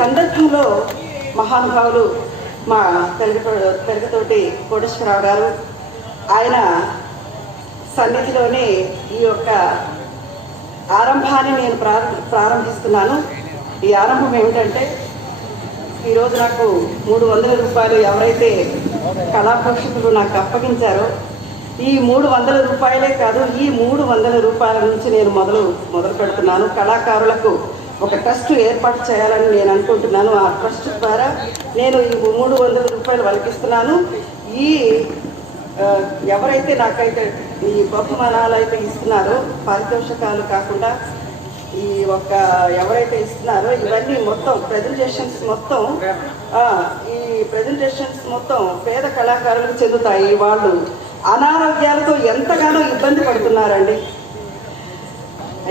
సందర్భంలో మహానుభావులు మా తెలుగుతోటి కోటేశ్వరరావు గారు ఆయన సన్నిధిలోనే ఈ యొక్క ఆరంభాన్ని నేను ప్రారంభిస్తున్నాను. ఈ ఆరంభం ఏమిటంటే, ఈరోజు నాకు 300 రూపాయలు ఎవరైతే కళాపోషకులు నాకు అప్పగించారో, ఈ 300 రూపాయలే కాదు, ఈ 300 రూపాయల నుంచి నేను మొదలు పెడుతున్నాను. కళాకారులకు ఒక ట్రస్ట్ ఏర్పాటు చేయాలని నేను అనుకుంటున్నాను. ఆ ట్రస్ట్ ద్వారా నేను ఈ 300 రూపాయలు వలకిస్తున్నాను. ఈ ఎవరైతే నాకైతే ఈ బహుమానాలు అయితే ఇస్తున్నారో, పారితోషికాలు కాకుండా ఈ ఒక్క ఎవరైతే ఇస్తున్నారో ఇవన్నీ మొత్తం ప్రజెంటేషన్స్ మొత్తం పేద కళాకారులకు చెందుతాయి. వాళ్ళు అనారోగ్యాలతో ఎంతగానో ఇబ్బంది పడుతున్నారండి.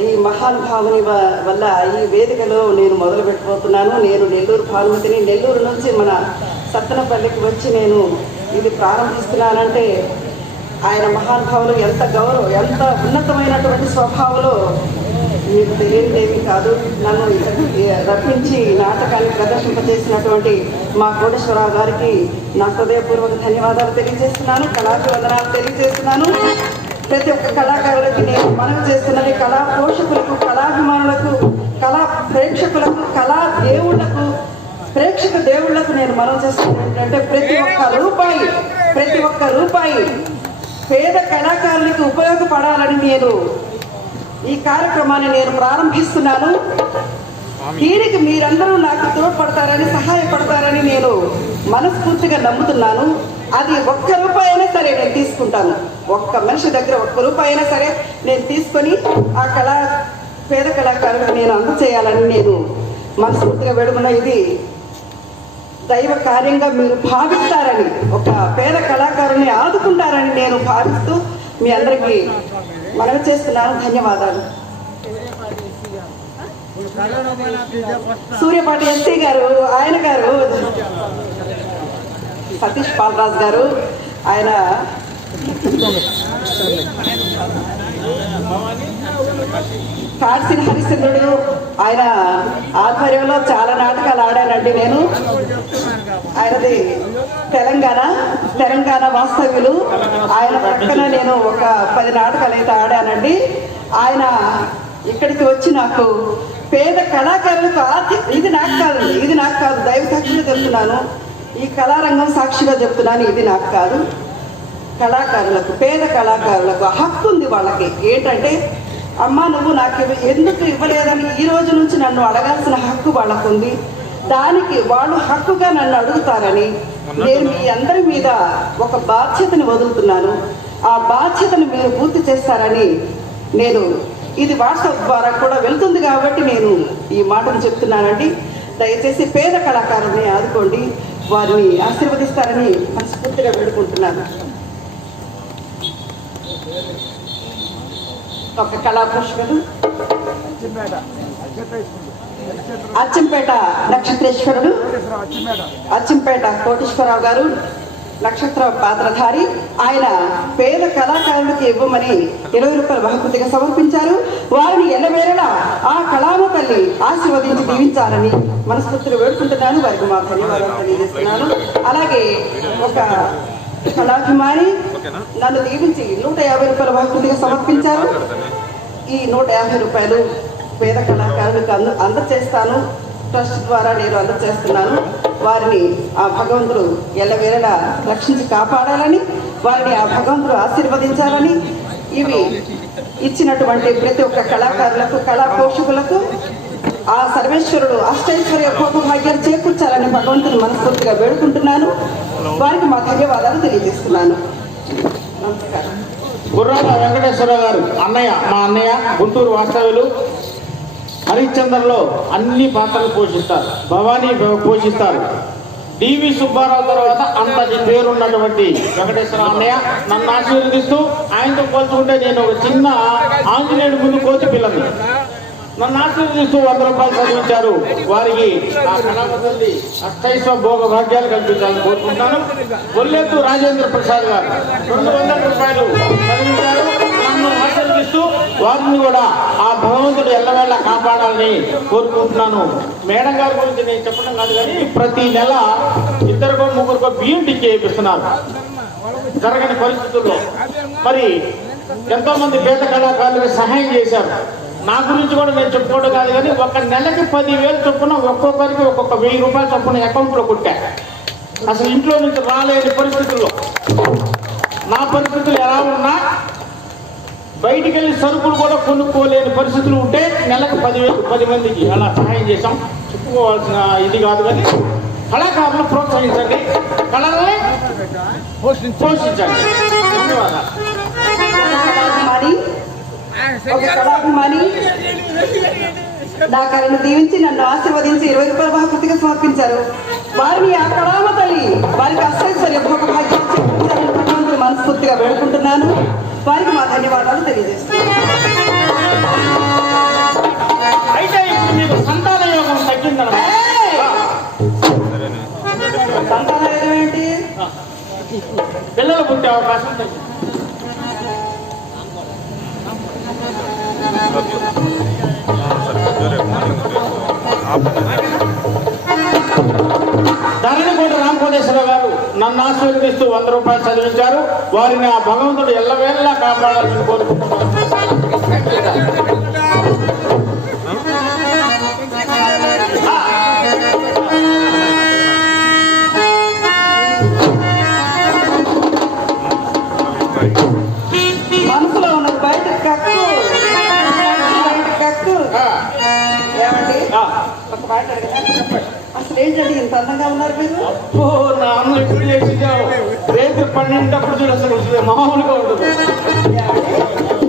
ఈ మహానుభావుని వల్ల ఈ వేదికలో నేను మొదలు పెట్టబోతున్నాను. నేను నెల్లూరు భానుమతిని. నెల్లూరు నుంచి మన సత్తనపల్లికి వచ్చి నేను ఇది ప్రారంభిస్తున్నానంటే ఆయన మహానుభావులు ఎంత గౌరవం, ఎంత ఉన్నతమైనటువంటి స్వభావంలో మీకు తెలియనిదేమీ కాదు. నన్ను రప్పించి నాటకాన్ని ప్రదర్శింపజేసినటువంటి మా కోటేశ్వరరావు గారికి నా హృదయపూర్వక ధన్యవాదాలు తెలియజేస్తున్నాను, కళాభివందనాలు తెలియజేస్తున్నాను. ప్రతి ఒక్క కళాకారులకి నేను మనవి చేస్తున్నది, కళా పోషకులకు, కళాభిమానులకు, కళా ప్రేక్షకులకు, కళా దేవుళ్లకు, ప్రేక్షక దేవుళ్లకు నేను మనవి చేస్తున్నది ఏంటంటే, ప్రతి ఒక్క రూపాయి పేద కళాకారులకు ఉపయోగపడాలని నేను ఈ కార్యక్రమాన్ని నేను ప్రారంభిస్తున్నాను. దీనికి మీరందరూ నాకు తోడ్పడతారని, సహాయపడతారని నేను మనస్ఫూర్తిగా నమ్ముతున్నాను. అది 1 రూపాయి అయినా సరే నేను తీసుకుంటాను. ఒక్క మనిషి దగ్గర 1 రూపాయి అయినా సరే నేను తీసుకొని ఆ పేద కళాకారులకు నేను అందచేయాలని నేను మనస్ఫూర్తిగా వేడుకున్నా. ఇది దైవ కార్యంగా మీరు భావిస్తారని, ఒక పేద కళాకారుని ఆదుకుంటారని నేను భావిస్తూ మీ అందరికీ మనవి చేస్తున్నాను. ధన్యవాదాలు. సూర్యపాటి ఎస్సీ గారు, ఆయన గారు సతీష్ పాలరాజు గారు, ఆయన కాడ్సిన హరిశ్చంద్రుడు, ఆయన ఆధ్వర్యంలో చాలా నాటకాలు ఆడానండి నేను. ఆయనది తెలంగాణ వాస్తవ్యులు. ఆయన పక్కన నేను ఒక 10 నాటకాలు అయితే ఆడానండి. ఆయన ఇక్కడికి వచ్చి నాకు పేద కళాకారులకు ఇది నాకు కాదు, దైవ సాక్షిగా చెప్తున్నాను, ఈ కళారంగం సాక్షిగా చెప్తున్నాను, ఇది నాకు కాదు, కళాకారులకు, పేద కళాకారులకు హక్కు ఉంది. వాళ్ళకి ఏంటంటే, అమ్మ నువ్వు నాకు ఎందుకు ఇవ్వలేదని ఈ రోజు నుంచి నన్ను అడగాల్సిన హక్కు వాళ్ళకు ఉంది. దానికి వాళ్ళు హక్కుగా నన్ను అడుగుతారని నేను మీ అందరి మీద ఒక బాధ్యతని వదులుతున్నాను. ఆ బాధ్యతను మీరు పూర్తి చేస్తారని నేను, ఇది వాట్సాప్ ద్వారా కూడా వెళ్తుంది కాబట్టి నేను ఈ మాటను చెప్తున్నానండి. దయచేసి పేద కళాకారుల్ని ఆదుకోండి, వారిని ఆశీర్వదిస్తారని మనస్ఫూర్తిగా వేడుకుంటున్నాను. ఒక కళాపోషకులు అచ్చంపేట నక్షత్రేశ్వరుడు, అచ్చంపేట కోటేశ్వరరావు గారు నక్షత్ర పాత్రధారి. ఆయన పేద కళాకారులకు ఇవ్వమని 20 రూపాయలు బహుమతిగా సమర్పించారు. వారిని ఎల్లవేళలా ఆ కళామ తల్లి ఆశీర్వదించి దీవించాలని మనస్ఫూర్తిగా వేడుకుంటున్నాను. వారికి మా ధన్యవాదాలు తెలియజేస్తున్నాను. అలాగే ఒక కళాభిమాని నన్ను దీవించి 150 రూపాయల బహుమతిగా సమర్పించారు. ఈ 150 రూపాయలు పేద కళాకారులకు అందచేస్తాను. ట్రస్ట్ ద్వారా నేను అందచేస్తున్నాను. వారిని ఆ భగవంతుడు ఎల్లవేళలా రక్షించి కాపాడాలని, వారిని ఆ భగవంతుడు ఆశీర్వదించాలని, ఇవి ఇచ్చినటువంటి ప్రతి ఒక్క కళాకారులకు, కళా పోషకులకు ఆ సర్వేశ్వరుడు అష్టైశ్వర్య భోగభాగ్యాలు చేకూర్చాలని భగవంతుని మనస్ఫూర్తిగా వేడుకుంటున్నాను. వారికి మా ధన్యవాదాలు తెలియజేస్తున్నాను. నమస్కారం. గుర్రాల వెంకటేశ్వరరావు గారు అన్నయ్య, మా అన్నయ్య, గుంటూరు వాస్తవ్యులు. హరిశ్చంద్రలో అన్ని పాత్రలు పోషిస్తారు, భవానీ పోషిస్తారు. డివి సుబ్బారావు తర్వాత అంతటి పేరున్నటువంటి వెంకటేశ్వర అన్నయ్య నన్ను ఆశీర్వదిస్తూ, ఆయనతో పోల్చుకుంటే నేను ఒక చిన్న ఆంజనేయుడు ముందు కోతి పిల్లని, నన్ను ఆశీర్వదిస్తూ 100 రూపాయలు చదివించారు. వారికి ఆ కళాపతి అష్టైశ్వ భోగ భాగ్యాలు కల్పించాలని కోరుకుంటున్నాను. ఒల్లెత్తు రాజేంద్ర ప్రసాద్ గారు 200 రూపాయలు చదివించారు. నన్ను ఆశీర్వదిస్తూ స్మరిస్తూ వారిని కూడా ఆ భగవంతుడు ఎల్లవేళ కాపాడాలని కోరుకుంటున్నాను. మేడం గారి గురించి నేను చెప్పడం కాదు, కానీ ప్రతి నెల 2-3 బియ్యం టిక్కి వేపిస్తున్నారు జరగని పరిస్థితుల్లో. మరి ఎంతో మంది పేద కళాకారులకు సహాయం చేశారు. నా గురించి కూడా నేను చెప్పుకోవడం కాదు, కానీ ఒక నెలకి 10,000 చొప్పున ఒక్కొక్కరికి ఒక్కొక్క 1000 రూపాయలు చొప్పున అకౌంట్లో కొట్టా. అసలు ఇంట్లో నుంచి రాలేని పరిస్థితుల్లో, నా పరిస్థితులు ఎలా ఉన్నా బయటికి వెళ్ళి సరుకులు కూడా కొనుక్కోలేని పరిస్థితులు ఉంటే నెలకు 10,000 మందికి అలా సహాయం చేశాం. చెప్పుకోవాల్సిన ఇది కాదు, కానీ కళాకారులు ప్రోత్సహించండి, కళల్ని పోషించండి. ధన్యవాదాలు. ఒక కళాభిమాని నా కళను దీవించి నన్ను ఆశీర్వదించి 20 రూపాయల బహుమతిగా సమర్పించారు. వారిని ఆ కళామ తల్లి వారికి అష్టైశ్వర్య భోగభాగ్యాలు చేకూర్చాలని భగవంతుని మనస్ఫూర్తిగా వేడుకుంటున్నాను. వారికి మా ధన్యవాదాలు తెలియజేస్తున్నాను. అయితే ఇప్పుడు మీకు సంతాన యోగం తగ్గిందన్నమాట. సంతాన యోగం ఏంటి? పిల్లలు పుట్టే అవకాశం తగ్గింది. ధరణికోట రామకోటేశ్వరరావు గారు నన్ను ఆశీర్వదిస్తూ 100 రూపాయలు చదివించారు. వారిని ఆ భగవంతుడు ఎల్లవేళలా కాపాడాలని కోరుకుంటున్నాను. మనసులో ఉన్నది బయట కక్కు ఏమండి? ఒక మాట అడగదా? అసలు ఏంటండి ఇంత అందంగా ఉన్నారు మీరు? ఓ నా అమ్మ ఇప్పుడు చేసిందావు రేపు 12 చూడు, అసలు మామూలుగా ఉంటుంది.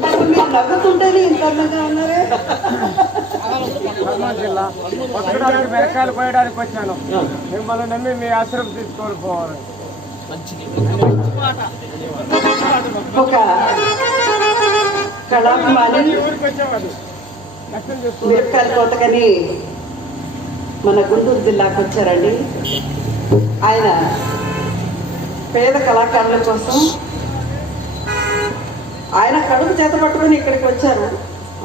అసలు మీరు నవ్వుతుంటేనే ఇంత అందంగా ఉన్నారే. జిల్లా బతకడానికి మెరకాయలు పోయడానికి వచ్చాను. మిమ్మల్ని నమ్మి మీ ఆశ్రమం తీసుకొని పోవాలి. ఒక కళాభిమాని మిరపకాయల కోతకని మన గుంటూరు జిల్లాకు వచ్చారండి. ఆయన పేద కళాకారుల కోసం ఆయన కడుపు చేత పట్టుకొని ఇక్కడికి వచ్చారు.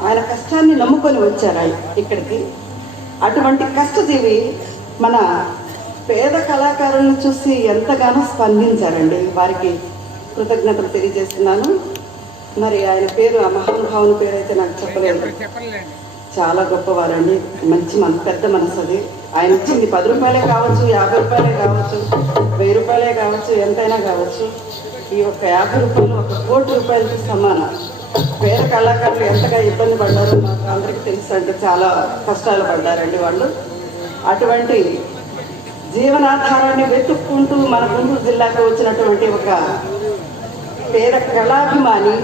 ఆయన కష్టాన్ని నమ్ముకొని వచ్చారు ఆయన ఇక్కడికి. అటువంటి కష్టజీవి మన పేద కళాకారులను చూసి ఎంతగానో స్పందించారండి. వారికి కృతజ్ఞతలు తెలియజేస్తున్నాను. మరి ఆయన పేరు, ఆ మహానుభావుని పేరు అయితే నాకు చెప్పలేదు. చాలా గొప్పవారండి. మంచి పెద్ద మనసు అది. ఆయన ఇచ్చింది 10 రూపాయలే కావచ్చు, 50 రూపాయలే కావచ్చు, 1000 రూపాయలే కావచ్చు, ఎంతైనా కావచ్చు. ఈ ఒక్క 50 రూపాయలు 1 కోటి రూపాయలకి సమానం. పేద కళాకారులు ఎంతగా ఇబ్బంది పడ్డారో మాకు అందరికీ తెలుసు. అంటే చాలా కష్టాలు పడ్డారండి వాళ్ళు. అటువంటి జీవనాధారాన్ని వెతుక్కుంటూ మన గుంటూరు జిల్లాకు వచ్చినటువంటి ఒక పేద కళాభిమాని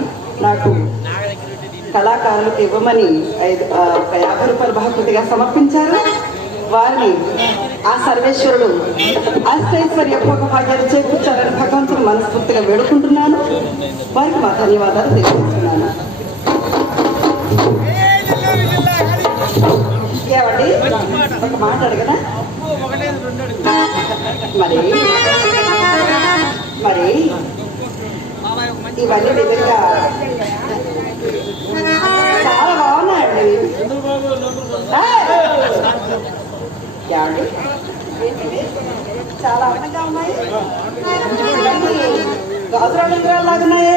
నాకు కళాకారులకు ఇవ్వమని 50 రూపాయల బహుమతిగా సమర్పించారు. వారిని ఆ సర్వేశ్వరుడు అష్టైశ్వర్య భోగభాగ్యాలు చేకూర్చాలని భగవంతుని మనస్ఫూర్తిగా వేడుకుంటున్నాను. వారికి మా ధన్యవాదాలు తెలియజేస్తున్నాను. ఏమండి ఒక మాట అడగనా? మరి ఇవన్నీ నిజంగా చాలా బాగున్నాయండి. ఏమండి చాలా అందంగా ఉన్నాయి. గాజురాలు ఉంగరాలు లాగున్నాయి.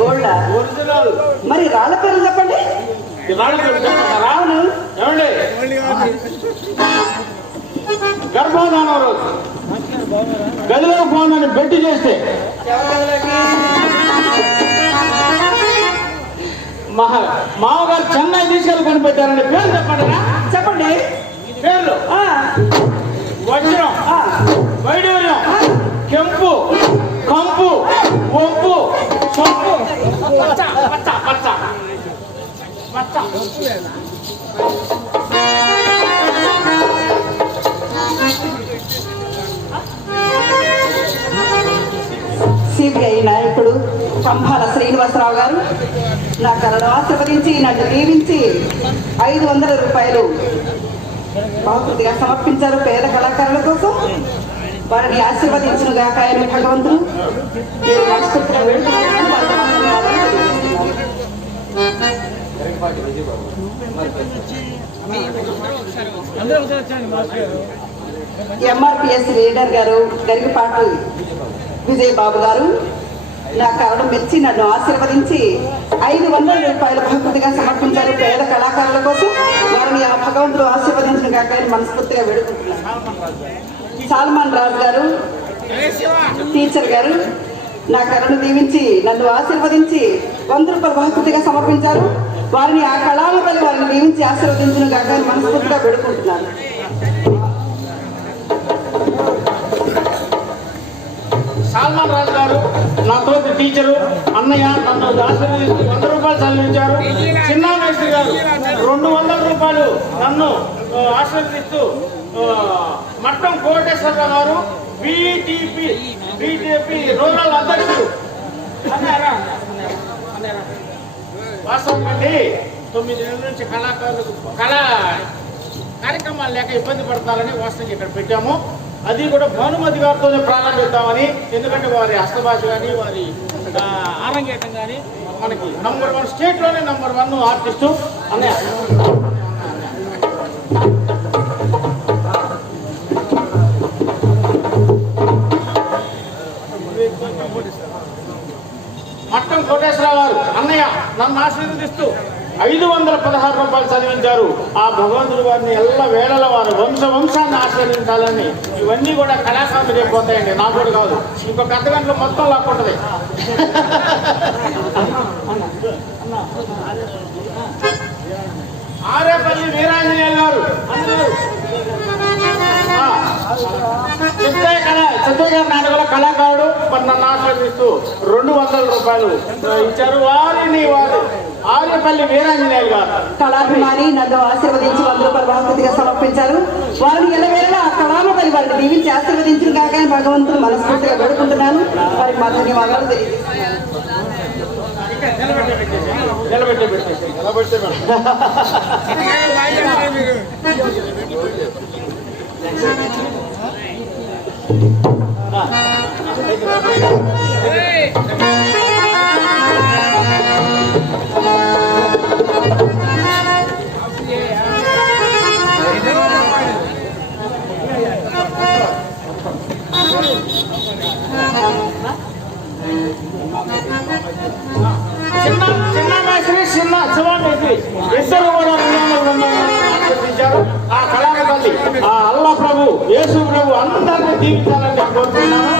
గోల్డా? మరి రాళ్ళ పేరు చెప్పండి. రావును ఏమండి? గర్భాధానం రోజు గదిలో ఫోన్ అని బెట్టి చేస్తే మామగారు చెన్నై తీసుకెళ్ళి కొనిపెట్టారని పేరు చెప్పండి. చెప్పండి పేర్లు: వజ్రం, వైడూర్యం, కెంపు, కంపు, వంపు, సొంపు, పచ్చ పచ్చ పచ్చ పచ్చ. సిపిఐ నాయకుడు కంభాల శ్రీనివాసరావు గారు నా కళను ఆశీర్వదించి నన్ను దీవించి 500 రూపాయలు బహుమతిగా సమర్పించారు పేద కళాకారుల కోసం. వారిని ఆశీర్వదించిన గాక ఆయన భగవంతుడు. నేను మనస్ఫూర్తిగా వేడుకుంటున్నాను. వారికి మా ధన్యవాదాలు తెలియజేస్తున్నాను. ఎంఆర్పిఎస్ లీడర్ గారు గరికపాటి విజయ్ బాబు గారు నా కారణం మెచ్చి నన్ను ఆశీర్వదించి 500 రూపాయల బహుమతిగా సమర్పించారు పేద కళాకారుల కోసం. వారిని ఆ భగవంతుడు ఆశీర్వదించిన కాక ఆయన మనస్ఫూర్తిగా వేడుకుంటున్నాను. సాల్మాన్ రాజు గారు టీచర్ గారు నా కళను దీవించి నన్ను ఆశీర్వదించి 100 రూపాయల బహుమతిగా సమర్పించారు. వారిని ఆ కళావతులు వారిని దీవించి ఆశీర్వదించిన కాక ఆయన మనస్ఫూర్తిగా వేడుకుంటున్నాను. సాల్మాన్ రాజు గారు నా తోటి టీచరు అన్నయ్య నన్ను ఆశీర్వదించి 100 రూపాయలు చదివించారు. చిన్న మేస్త్రి గారు 200 రూపాయలు నన్ను ఆశీర్వదిస్తూ మట్టం కోటేశ్వరరావు గారు బీజేపీ రూరల్ అధ్యక్షుడు వాస్తవం అండి. 9 నెలల నుంచి కళాకారులకు కార్యక్రమాలు లేక ఇబ్బంది పడతారని వాస్తవంగా ఇక్కడ పెట్టాము. అది కూడా భానుమతి గారితోనే ప్రారంభిద్దామని. ఎందుకంటే వారి హస్తభాష కానీ వారి ఆరంగేటం కానీ మనకి నంబర్ 1 స్టేట్లోనే నంబర్ 1 ఆర్టిస్టు అన్నయ్య. మట్టం కోటేశ్వరరావు గారు అన్నయ్య నన్ను ఆశీర్వదిస్తూ 516 రూపాయలు చదివించారు. ఆ భగవంతుడు వారిని ఎల్ల వేళల వారు వంశాన్ని ఆశీర్వదించాలని. ఇవన్నీ కూడా కళాకారులు చెప్పిపోతాయండి, నాకు కూడా కాదు. ఇంకొక అర్ధగంటలో మొత్తం లాక్కుంటుంది. ఆరేపల్లి వీరాంజనేయులు గారు చిత్తయ్య నాటకాల కళాకారుడు మరి నన్ను ఆశీర్వదిస్తూ 200 రూపాయలు ఇచ్చారు. వారిని ఆరేపల్లి వీరాంజనేయులు గారు కళాభిమాని నన్ను ఆశీర్వదించి 100 రూపాయల బహుమతిగా సమర్పించారు. వారిని ఎల్లవేళలా ఆ కళామతని వారిని దీవించి ఆశీర్వదించిన కాక భగవంతుడు మనస్ఫూర్తిగా వేడుకుంటున్నాను. వారికి మా ధన్యవాదాలు చిన్న మేస్త్రి శివ మేస్త్రి ఇద్దరు కూడా ఆశీర్వదించారు. ఆ కళాకారులు ఆ అల్లా ప్రభు యేసు ప్రభు అందరినీ దీవించాలని నేను కోరుతున్నాను.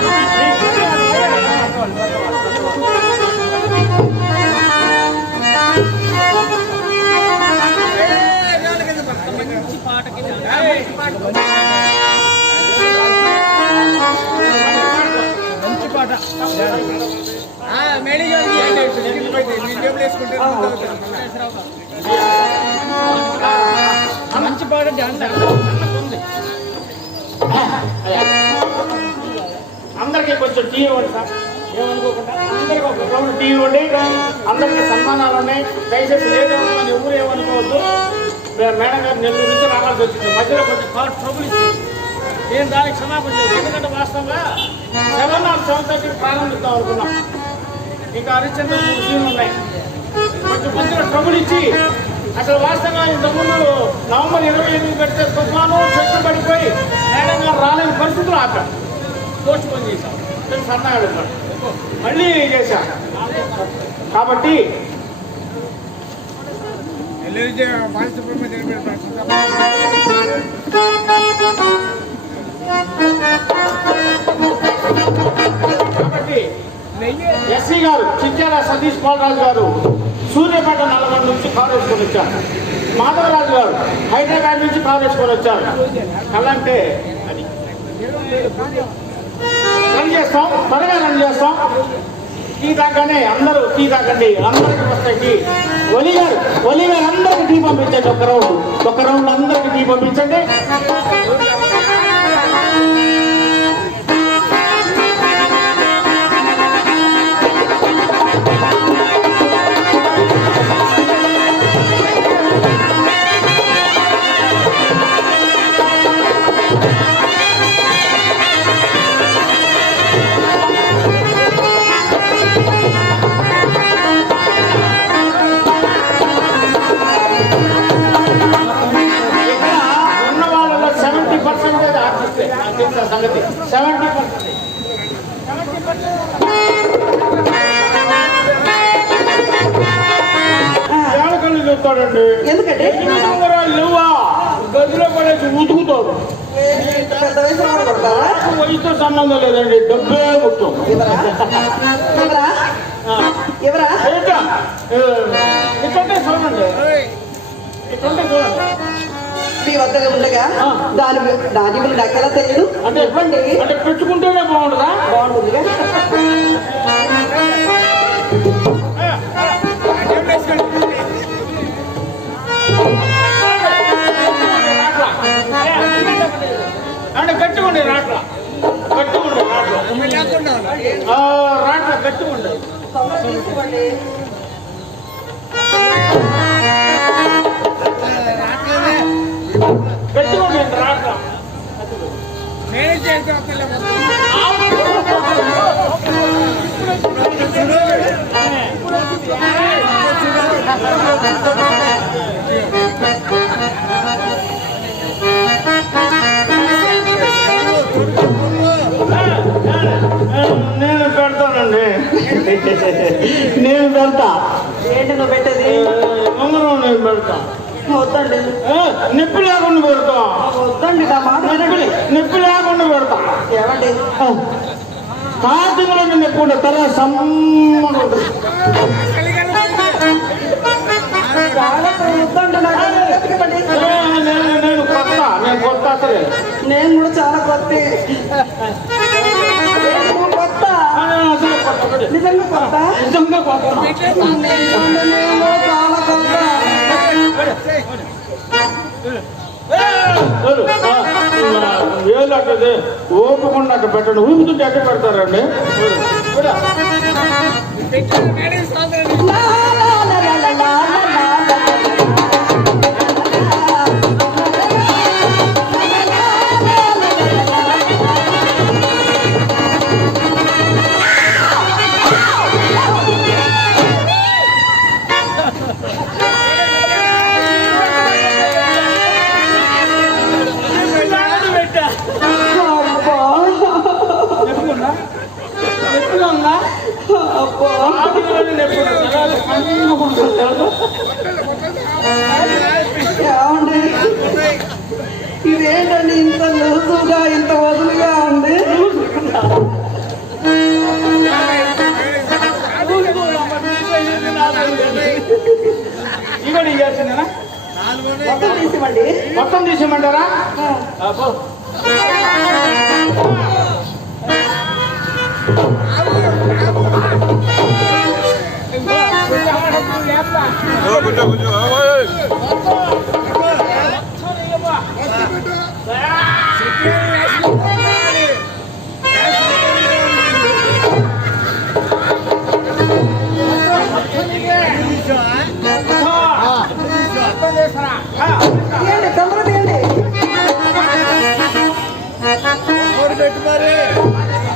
మంచి పాట అందరికీ కొంచెం టీ ఇవ్వండి సార్, ఏమనుకోకుండా అందరికీ ఒక రౌండ్ టీ ఇవ్వండి. అందరికీ సన్మానాలు ఉన్నాయి. దయచేసి లేదని ఎవరు ఏమనుకోవద్దు. మేడం గారు నెల్లూరు నుంచి రావాల్సి వచ్చింది. మధ్యలో కొంచెం ట్రబుల్ ఇచ్చింది. నేను దానికి క్షమాపణ చేయాలి. ఎందుకంటే వాస్తవంగా 7:30 ప్రారంభిద్దాం అనుకున్నాం. ఇంకా హరిశ్చంద్ర 3 సీన్లు ఉన్నాయి. కొంచెం మధ్యలో ట్రబుల్ ఇచ్చి అసలు వాస్తవంగా ఇంతకుముందు నవంబర్ 28 పెడితే తుఫాను చెట్లు పడిపోయి మేడం గారు రాలేని పరిస్థితులు ఆపారు. పోస్ట్ పోన్ చేశాం. సన్నగా మళ్ళీ చేశాం. కాబట్టి కాబట్టి ఎస్సీ గారు చిట్యాల సతీష్ బాలరాజు గారు సూర్యాపేట నల్గొండ నుంచి కారు వేసుకొని వచ్చారు. మాధవరాజు గారు హైదరాబాద్ నుంచి కారు వేసుకొని వచ్చారు. అలాంటే అది రన్ చేస్తాం, త్వరగా రన్ చేస్తాం. టీ తాగానే అందరూ టీ తాగండి, అందరికి వస్తాయి. ఒలి గారు అందరికి టీ పంపించండి. ఒక రౌండ్ అందరికి టీ పంపించండి. సంగతి 70%. ఏళ్ళకళ్ళు చెప్తాడండి. ఎందుకంటే నువ్వా గదిలో పడేసి ఉతుకుతాడు. ఇంత పెద్ద వయసు వాడు కొడతారా? వయసుతో సంబంధం లేదండి, డబ్బే ముఖ్యం. ఎవరా ఎవరా ఎవరా ఇట్లంటే చూడండి, ఇట్లంటే చూడండి. మీ వద్దగా ఉండగా దాని గురించి నాకెలా తెలియదు అంటే ఇవ్వండి. అంటే పెట్టుకుంటేనే బాగుంటుందా? బాగుంటుందిగా. అంటే గట్టిగుండే రాట్ల, గట్టిగుండే రాట్ల, రాట్ల గట్టిగుండే. తీసుకోండి. గట్టిగుండే రాట్ల. నేను పెడతానండి, నేను పెడతా. ఏంటి నువ్వు పెట్టేది? ఉంగరం నేను పెడతా. వద్దండి నొప్పి లేకుండా పెడతా. వద్దండి నా మాట వినండి. నొప్పి లేకుండా పెడతా. ఏమండి కార్తీకలో నొప్పి ఉండే తల సమ్మగా ఉంటుంది. వద్దండి నాకు ఇవ్వండి. నేను కొత్త, నేను కొత్త అసలే. నేను కూడా చాలా కొత్త. కొత్త అసలు కొత్త, నిజంగా కొత్త, నిజంగా కొత్త. నేను చాలా కొత్త. ఏళ్ళు అట్టది ఓపుకుండా అట్ట పెట్టండి, ఊపుతుంటే అట్ట పెడతారండి. ఇదేంటండి ఇంత లూజుగా ఇంత వదులుగా ఉంది? ఇవ్వండి, ఇవ్వాల్సిందేనా? మొత్తం తీసివ్వండి. మొత్తం తీసేయమంటారా? తీయండి, తొందరగా తీయండి.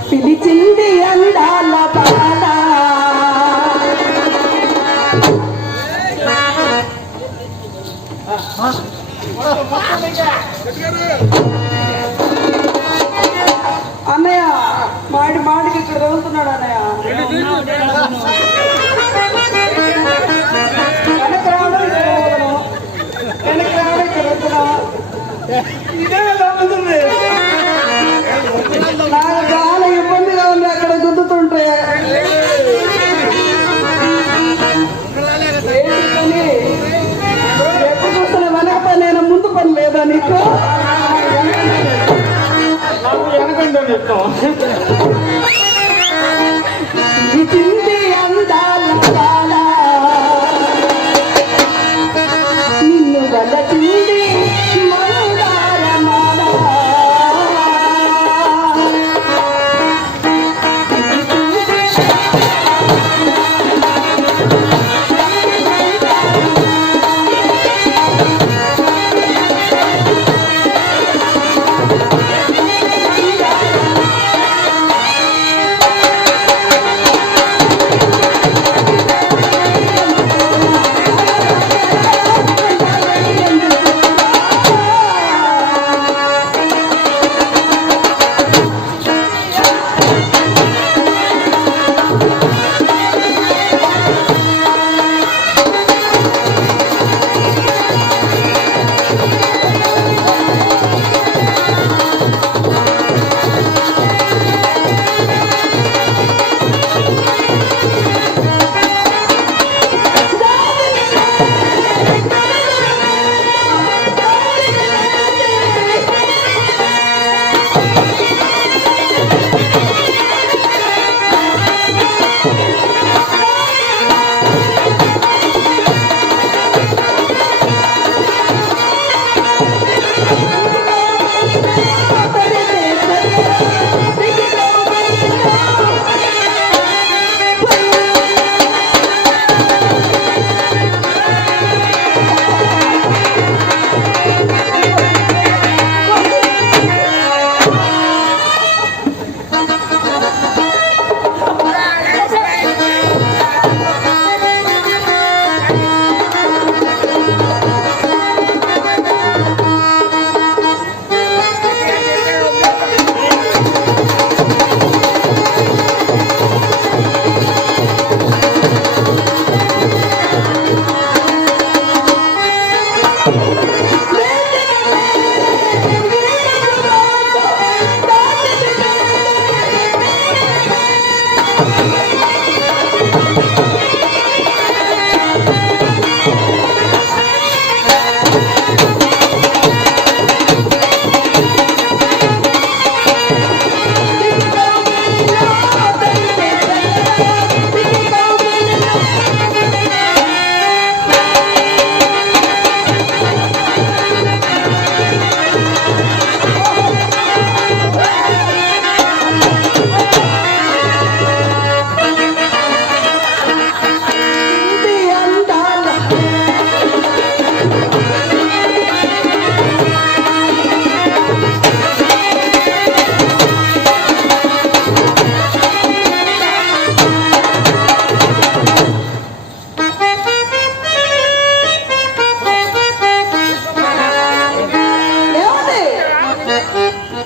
పిలిచింది అందాల బాల, అన్నయ్య మాటికి ఇక్కడ చదువుతున్నాడు అన్నయ్య. వెనక్కి రావడం ఇక్కడ చదువుతున్నాం, వెనక్కి రావడం ఇక్కడ చదువుతున్నాం. ఇదే జరుగుతుంది. నాకు చాలా ఇబ్బందిగా ఉంది అక్కడ గుద్దుతుంటే. ఎప్పుడు చూస్తున్నా వెనక పని, నేను ముందు పని లేదా నీకు? నాకు వెనకండి అని చెప్తాం. పిలిచింది అందాల బాల, నిన్ను వలచింది మందార మాల.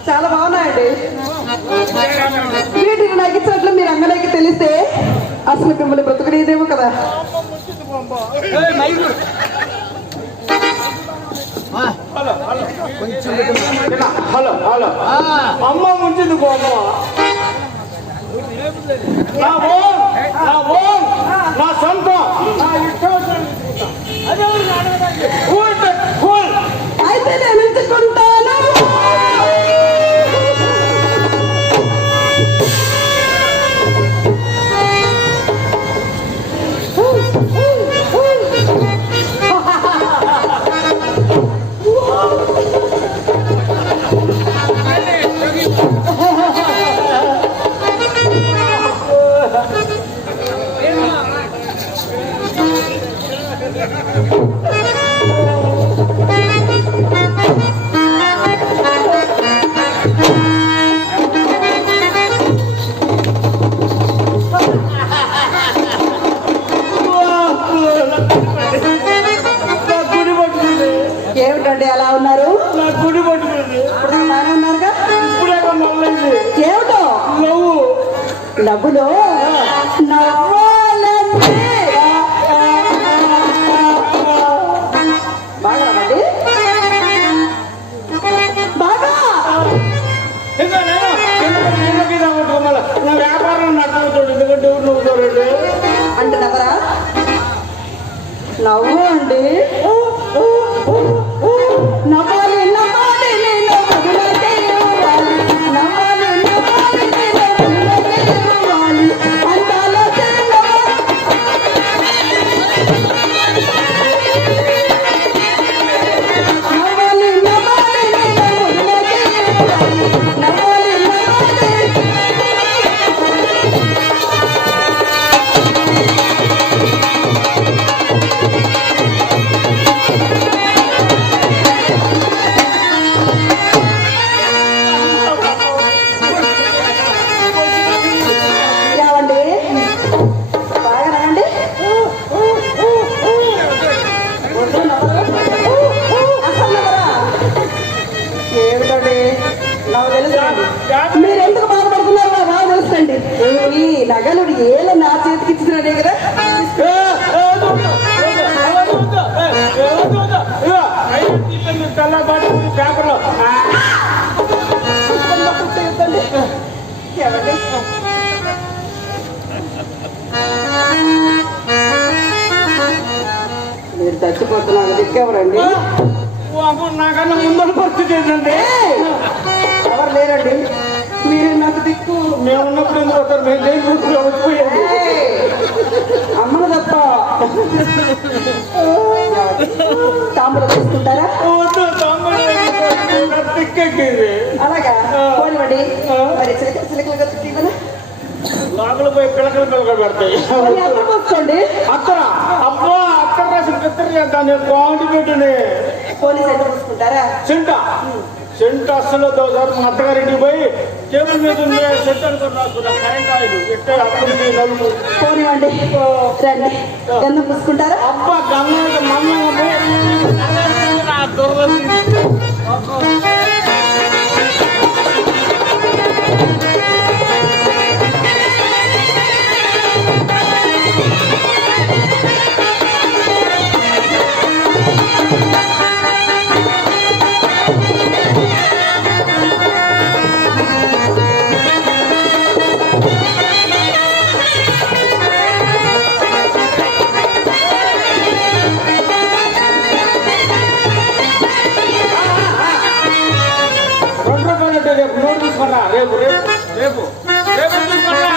చాలా బాగున్నాయండి. వీటిని నాకు ఇచ్చినట్లు మీరు అంగనకి తెలిస్తే అసలు మిమ్మల్ని బ్రతుకునేదేమో కదా. హలో హలో అమ్మ ముంచింది అమ్మ నా ఓన్ నా ఓన్ నా సొంతం నా ఇష్టం అయితే నేను ఎంచుకుంటాను. ఏమిటండి అలా ఉన్నారు? నా గుడి పట్టుకుంది ఇప్పుడు బాగానే ఉన్నారుగా? ఇప్పుడే మొదలైంది. ఏమిటో నవ్వు నవ్వులో నవ్వాలంటే బాగా రావండి. బాగా నా వ్యాపారం నచ్చవుతుంది. ఎందుకంటే ఊరు నవ్వుతారండి అంటే నవ్వరా? నవ్వు అండి. నవ్వాలి నవ్వాలి నేను నవ్వులకే నవ్వాలి. నవ్వాలి నవ్వాలి నేను నవ్వులకే నవ్వాలి. అందాల చెరువు నవ్వాలి నవ్వాలి నేను నవ్వులకే నవ్వాలి. నవ్వాలి నవ్వాలి ఏమండి బాగా రండి. ఏమిటండి నాకు తెలుసండి మీరు ఎందుకు బాధపడుతున్నారో నాకు బాగా తెలుసండి. ఈ నగలు ఏళ్ళ నా చేతికి ఇచ్చినాడే కదా. తెల్లబాటు పేపర్లో ఏమండి మీరు చచ్చిపోతున్నారు. దిక్కెవరండి? నాకన్నా ముందు పరిస్థితి ఏంటంటే ఎవరు లేరండి. మీరు నాకు దిక్కు. మేము ఉన్నప్పుడు ఎందుకు వస్తారు? మేము దేని కూతురు వచ్చిపోయాము. అమ్మను తప్ప తాంబూలం తీసుకుంటారా? వద్దు, తమ్ముడు చిక్కెక్కింది. అలాగా పోనివ్వండి. మరి చిలకలు చిలకలుగా చుట్టి కదా లోపల పోయి పిలకలు పెడతాయి. పోసుకోండి. అక్కడ అబ్బా అక్కడ రాసిన పిత్తరి చేద్దాం క్వాంటి పెట్టుని పోలీసు ఎంత పోసుకుంటారా? సెంట్ అస్సలు ఒకసారి మా అత్తగారింటికి పోయి టేబుల్ మీద ఉంది సెంట్ అనుకుని రాసుకున్నా కరెంట్ ఆయిల్ ఎట్టే అప్పుడు నలుగు. పోనివ్వండి. రండి. గంధం పూసుకుంటారా? అబ్బా గంగ మమ్మల్ని రేపు నోటు తీసుకున్నా రేపు రేపు రేపు రేపు తీసుకున్నా.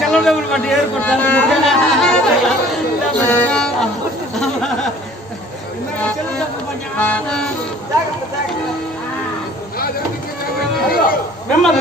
చెల్ల డబ్బులు పట్టి ఏర్పడతాను. నెమ్మది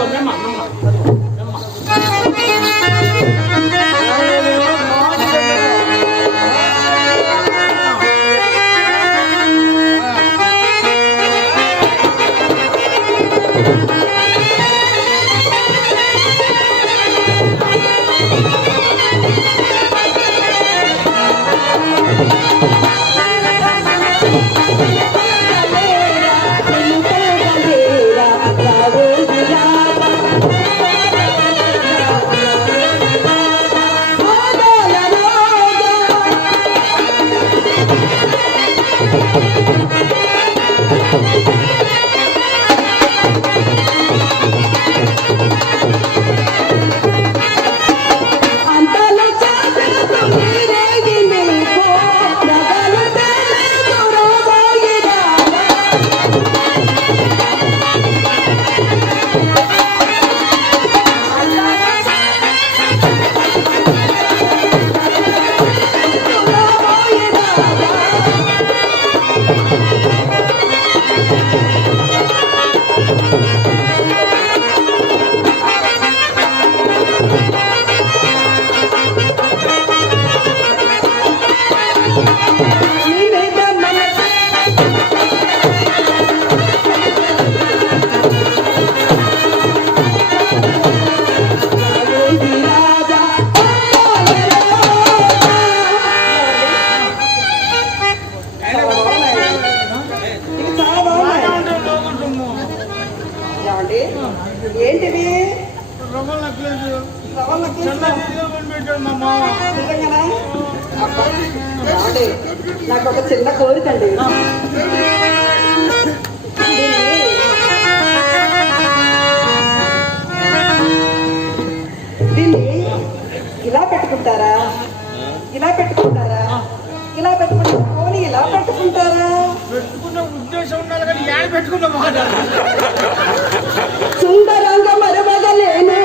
ఏంటివి? నాకు ఒక చిన్న కోరిక అండి. దీన్ని ఇలా పెట్టుకుంటారా? ఇలా పెట్టుకుంటారా? ఇలా పెట్టుకుంటారా? పోనీ ఇలా పెట్టుకుంటారా? పెట్టుకున్న ఉద్దేశం ఉండాలి కానీ యాడ్ పెట్టుకున్న మాట సుందరంగా మరవగలేను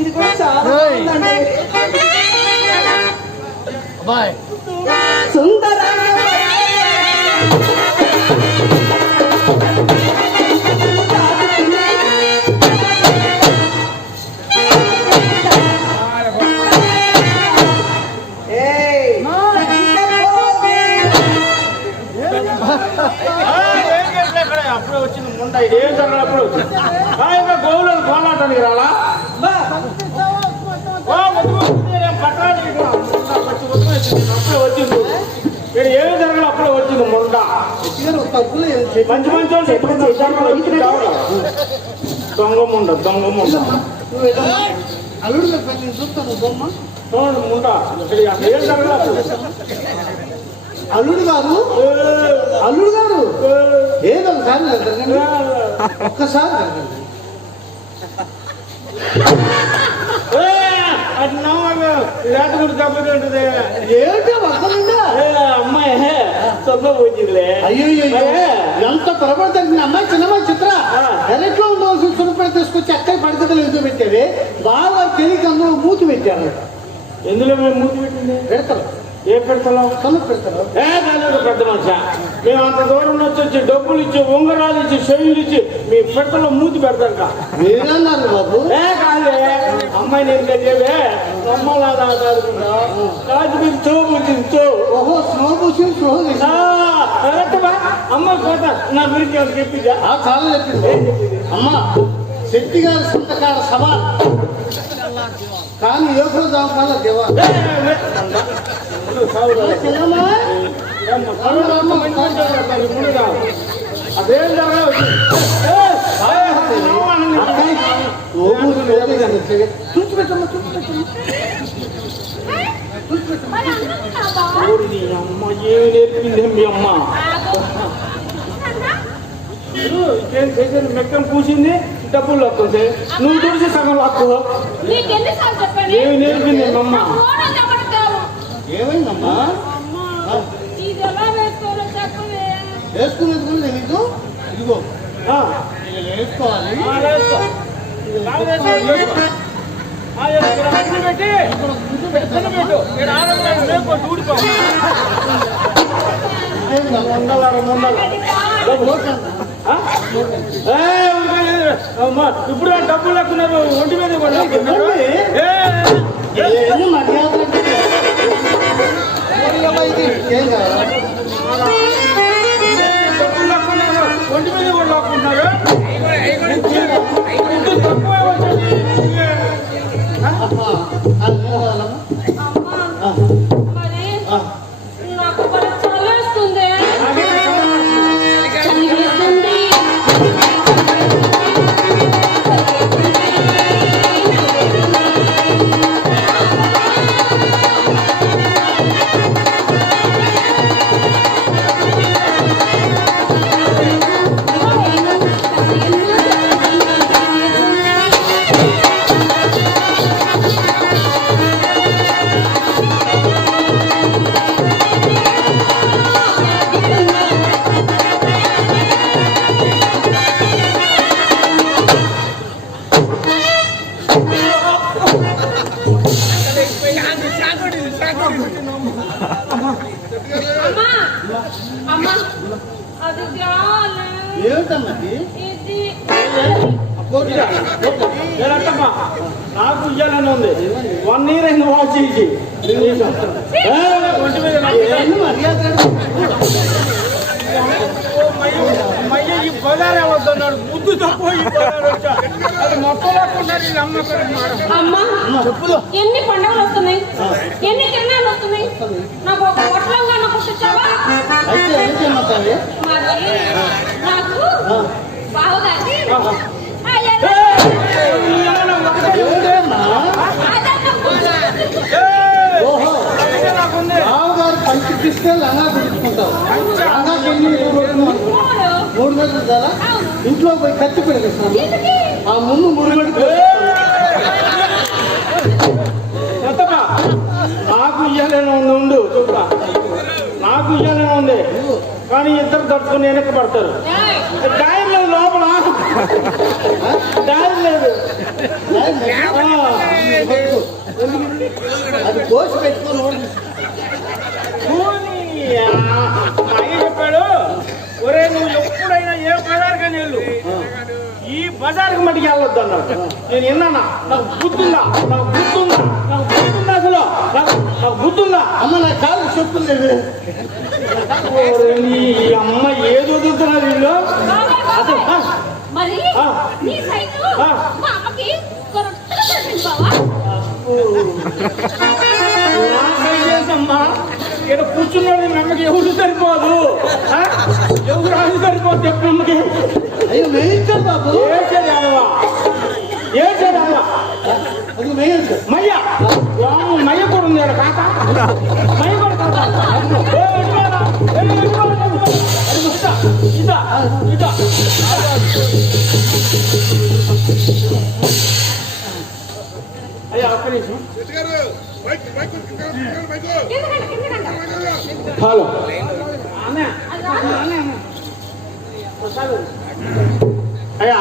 ఇది కూడా చాలా బాగుందండి. సుందరంగా అప్పుడే వచ్చింది ముండ ఇదేం జరగదు. అప్పుడు ఇంకా గోవులను పోలాటానికి రాలా పట్టడానికి అప్పుడే వచ్చింది. మీరు ఏమి జరగదు అప్పుడే వచ్చింది ముండ. మంచి మంచి వాళ్ళు ఎప్పుడు దొంగ ముండ దొంగ ముండ అల్లుడు చూస్తాను బొమ్మ చూడండి ముండా ఇక్కడ ఏం జరగదు. అల్లుడు గారు అల్లుడు గారు ఏదో ఒకసారి జరగండి, ఒక్కసారి జరగండి. అది నమ్మగా లేట కూడా దెబ్బతింటుంది. ఏంటో వస్తుందా అమ్మాయి సొంత వచ్చిందిలే. అయ్యో ఎంత పొరపాటు జరిగింది. అమ్మాయి చిన్నమ్మాయి చిత్ర ఎలక్ట్లో ఉండవలసిన సురపడి తీసుకొచ్చి అక్కడ పడికతలు ఎందుకు పెట్టేది, బాగా తెలియక అందులో మూతి పెట్టారు. ఎందులో మేము మూతి పెట్టింది? పెడతారు. ఏ పెడతాం? కనుక పెడతారు. పెద్ద మనిషి మేము అంత దూరం నుంచి వచ్చి డబ్బులు ఇచ్చి ఉంగరాలు ఇచ్చి చెవులు ఇచ్చి మీ పెట్టలో మూతి పెడతాం. మీరన్నారు బాబు. కాదే అమ్మాయి నేను తెలియదే అమ్మలాగా కాదు మీరు చోపు ఓహో స్లో పూసి స్లో అమ్మ కోత నా గురించి ఎవరు చెప్పిందా? చాలా చెప్పింది. అమ్మ శెట్టి గారి సంతకాల సభ కానీ యోగ దాకా దేవా అదేం చూసిపెట్టమ్మా అమ్మ ఏమి నేర్పింది మీ అమ్మ. ఏం చేసేది మెక్కం పూసింది డబ్బులు లాక్కుంటే నువ్వు తెలిసి సగం లాక్కు. ఏమి నేర్పింది మీ అమ్మ? ఏమైందమ్మా? వేసుకునేది కూడా తెలీదు. ఇదిగో వేసుకోవాలి. ఇప్పుడు డబ్బులు లేకున్నారు ఒంటి మీద ఒంటి మీద కూడా లాక్కుంటున్నారు. ఏమిటన్నది? నాకు ఇయ్యాలని ఉంది. 1 year అయింది వాచ్ చేసి ఒంటి మీద మయ్య ఈ బజారే వస్తున్నాడు. ముద్దు తప్పు అది మొత్తం ఎన్ని పండుగలు వస్తున్నాయి, ఎన్ని తిరణాలు వస్తున్నాయి. నాకు ఒక పొట్లంగా నాకు తెచ్చావా? నాకు బావగారికి బావగారు పంచిపిస్తే లంగా కుడుచుకుంటావు. లంగాకి ఎన్ని 3 metres చాలా. ఇంట్లో పోయి కత్తి పెడతాను. ఆ ముందు 3 metres నాకు ఇయ్యాలని ఉండు చూడరా. నాకు ఇయ్యాలని ఉంది కానీ ఇద్దరు తట్టుకుని వెనక్కి పడతారు. టైం లేదు లోపల, టైం లేదు. అది కోసి పెట్టుకుని అయ్య చెప్పాడు, ఒరే నువ్వు ఎప్పుడైనా ఏ బజార్కని వెళ్ళు, ఈ బజార్కి మటుకు వెళ్ళొద్దు అన్నాడు. నేను విన్నానా? నాకు బుద్ధుందా? నాకు బుద్ధుందా? నాకు బుద్ధుందా? అసలు నాకు బుద్ధుందా? అమ్మ నా కాలు చెప్పులేదు. అమ్మ ఏది వదులుతున్నారు వీళ్ళు అసలు. మరి నీ సైజు మా అమ్మకి కరెక్ట్గా సరిపోయింది బావా. నా సైజేసమ్మా ఇక్కడ కూర్చున్నాడు. మీ అమ్మకి ఎవరు సరిపోదు, ఎవరు అది సరిపోదు చెప్పి అమ్మకి. అయ్యో వేయించారు బాబు. వేసేది అమ్మా ఏడ్చాడు అలా అది మెయిన్ సార్. మయ్య మయ్య కూడా ఉంది ఆడ కాక మయ్య కూడా కాక ఏ, ఎటువాడా? ఏ, ఎటువాడా? ఇదా, ఇదా, ఇదా. అయ్యా ఒక్క నిమిషం హలో అన్నయ్య అయ్యా